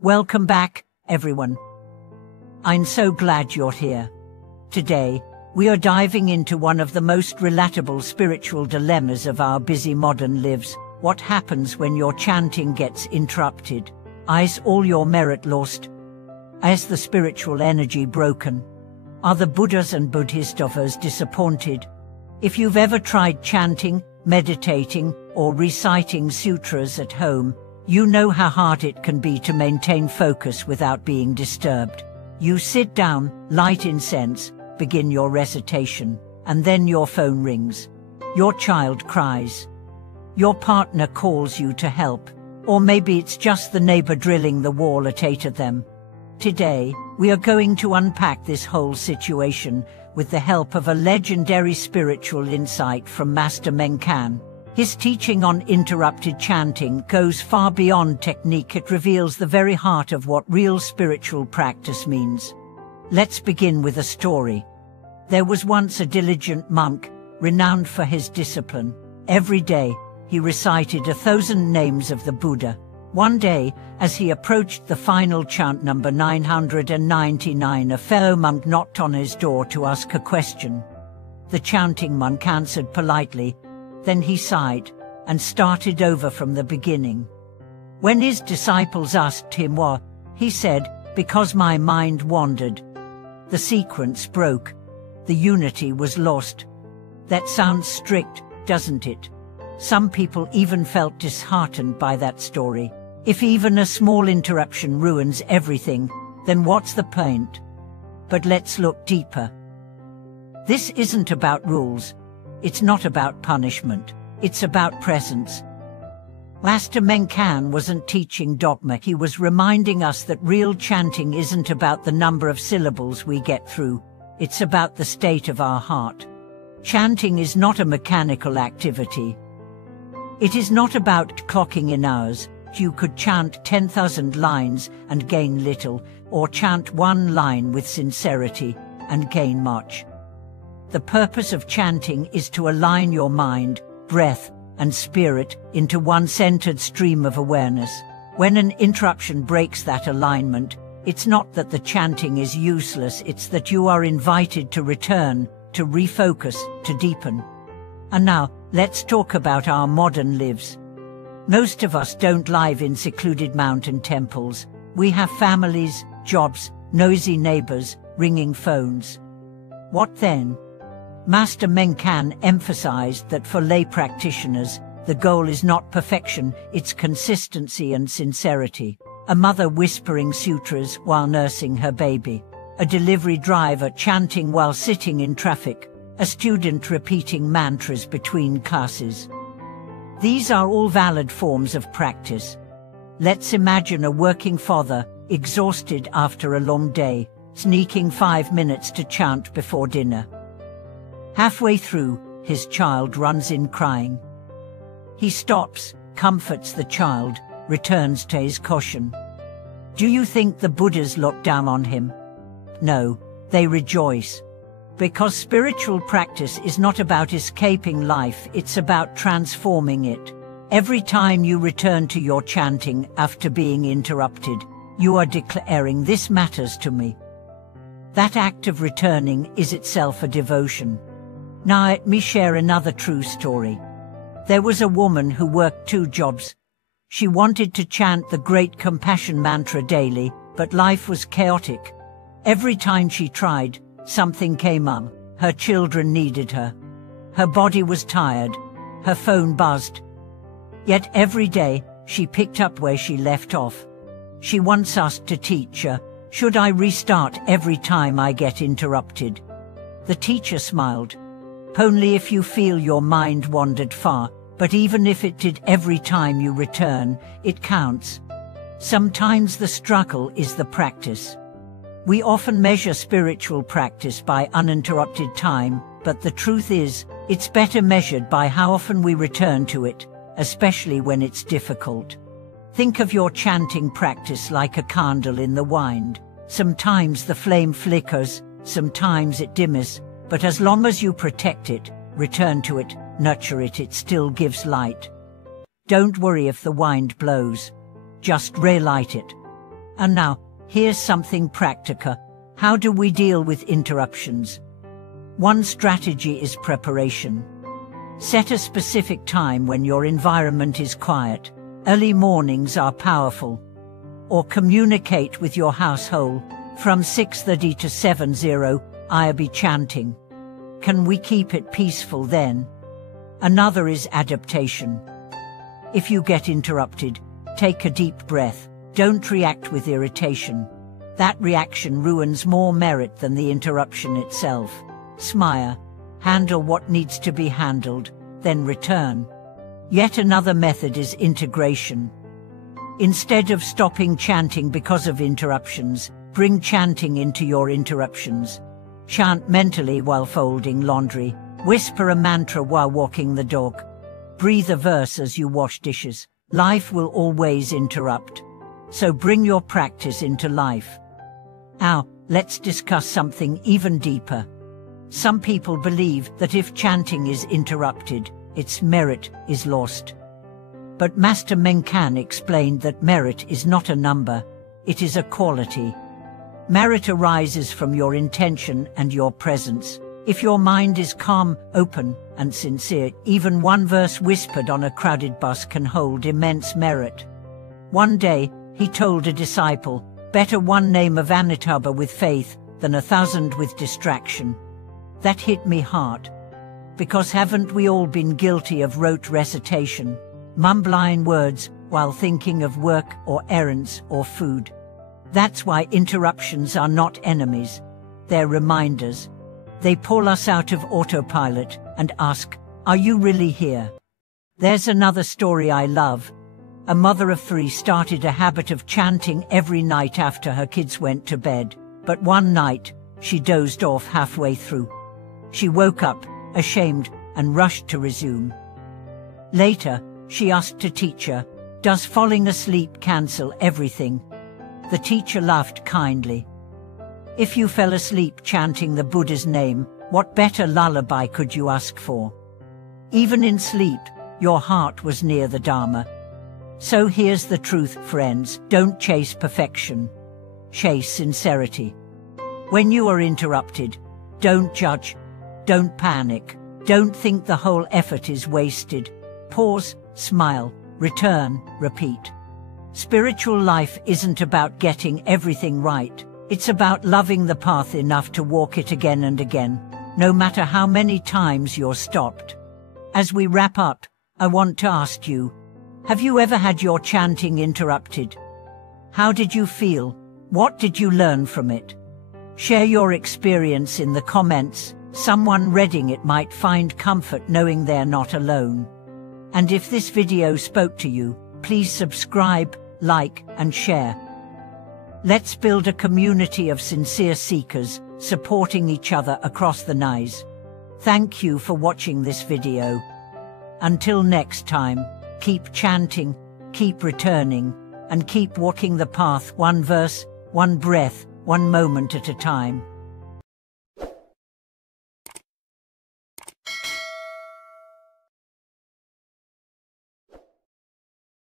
Welcome back, everyone. I'm so glad you're here. Today, we are diving into one of the most relatable spiritual dilemmas of our busy modern lives. What happens when your chanting gets interrupted? Is all your merit lost? Is the spiritual energy broken? Are the Buddhas and Bodhisattvas disappointed? If you've ever tried chanting, meditating, or reciting sutras at home, you know how hard it can be to maintain focus without being disturbed. You sit down, light incense, begin your recitation, and then your phone rings. Your child cries. Your partner calls you to help, or maybe it's just the neighbor drilling the wall at 8 a.m. Today, we are going to unpack this whole situation with the help of a legendary spiritual insight from Master Meng. His teaching on interrupted chanting goes far beyond technique. It reveals the very heart of what real spiritual practice means. Let's begin with a story. There was once a diligent monk, renowned for his discipline. Every day, he recited 1,000 names of the Buddha. One day, as he approached the final chant number 999, a fellow monk knocked on his door to ask a question. The chanting monk answered politely. Then he sighed and started over from the beginning. When his disciples asked him why, he said, "Because my mind wandered." The sequence broke. The unity was lost. That sounds strict, doesn't it? Some people even felt disheartened by that story. If even a small interruption ruins everything, then what's the point? But let's look deeper. This isn't about rules. It's not about punishment. It's about presence. Master Meng wasn't teaching dogma. He was reminding us that real chanting isn't about the number of syllables we get through. It's about the state of our heart. Chanting is not a mechanical activity. It is not about clocking in hours. You could chant 10,000 lines and gain little, or chant one line with sincerity and gain much. The purpose of chanting is to align your mind, breath, and spirit into one centered stream of awareness. When an interruption breaks that alignment, it's not that the chanting is useless, it's that you are invited to return, to refocus, to deepen. And now, let's talk about our modern lives. Most of us don't live in secluded mountain temples. We have families, jobs, noisy neighbors, ringing phones. What then? Master Meng emphasized that for lay practitioners, the goal is not perfection, it's consistency and sincerity. A mother whispering sutras while nursing her baby. A delivery driver chanting while sitting in traffic. A student repeating mantras between classes. These are all valid forms of practice. Let's imagine a working father, exhausted after a long day, sneaking 5 minutes to chant before dinner. Halfway through, his child runs in crying. He stops, comforts the child, returns to his caution. Do you think the Buddhas look down on him? No, they rejoice. Because spiritual practice is not about escaping life, it's about transforming it. Every time you return to your chanting after being interrupted, you are declaring, "This matters to me." That act of returning is itself a devotion. Now let me share another true story. There was a woman who worked 2 jobs. She wanted to chant the Great Compassion mantra daily, but life was chaotic. Every time she tried, something came up. Her children needed her. Her body was tired. Her phone buzzed. Yet every day, she picked up where she left off. She once asked a teacher, "Should I restart every time I get interrupted?" The teacher smiled. "Only if you feel your mind wandered far, but even if it did every time you return, it counts." Sometimes the struggle is the practice. We often measure spiritual practice by uninterrupted time, but the truth is, it's better measured by how often we return to it, especially when it's difficult. Think of your chanting practice like a candle in the wind. Sometimes the flame flickers, sometimes it dims, but as long as you protect it, return to it, nurture it, it still gives light. Don't worry if the wind blows. Just relight it. And now, here's something practical. How do we deal with interruptions? One strategy is preparation. Set a specific time when your environment is quiet. Early mornings are powerful. Or communicate with your household from 6:30 to 7:00. I'll be chanting. Can we keep it peaceful then? Another is adaptation. If you get interrupted, take a deep breath. Don't react with irritation. That reaction ruins more merit than the interruption itself. Smile. Handle what needs to be handled, then return. Yet another method is integration. Instead of stopping chanting because of interruptions, bring chanting into your interruptions. Chant mentally while folding laundry. Whisper a mantra while walking the dog. Breathe a verse as you wash dishes. Life will always interrupt. So bring your practice into life. Now, let's discuss something even deeper. Some people believe that if chanting is interrupted, its merit is lost. But Master Meng explained that merit is not a number, it is a quality. Merit arises from your intention and your presence. If your mind is calm, open, and sincere, even one verse whispered on a crowded bus can hold immense merit. One day, he told a disciple, "Better one name of Amitabha with faith than 1,000 with distraction." That hit me hard. Because haven't we all been guilty of rote recitation, mumbling words while thinking of work or errands or food? That's why interruptions are not enemies. They're reminders. They pull us out of autopilot and ask, "Are you really here?" There's another story I love. A mother of 3 started a habit of chanting every night after her kids went to bed. But one night, she dozed off halfway through. She woke up, ashamed, and rushed to resume. Later, she asked a teacher, "Does falling asleep cancel everything?" The teacher laughed kindly. "If you fell asleep chanting the Buddha's name, what better lullaby could you ask for? Even in sleep, your heart was near the Dharma." So here's the truth, friends. Don't chase perfection. Chase sincerity. When you are interrupted, don't judge. Don't panic. Don't think the whole effort is wasted. Pause, smile, return, repeat. Spiritual life isn't about getting everything right. It's about loving the path enough to walk it again and again, no matter how many times you're stopped. As we wrap up, I want to ask you, have you ever had your chanting interrupted? How did you feel? What did you learn from it? Share your experience in the comments. Someone reading it might find comfort knowing they're not alone. And if this video spoke to you, please subscribe, like, and share. Let's build a community of sincere seekers, supporting each other across the nights. Thank you for watching this video. Until next time, keep chanting, keep returning, and keep walking the path one verse, one breath, one moment at a time.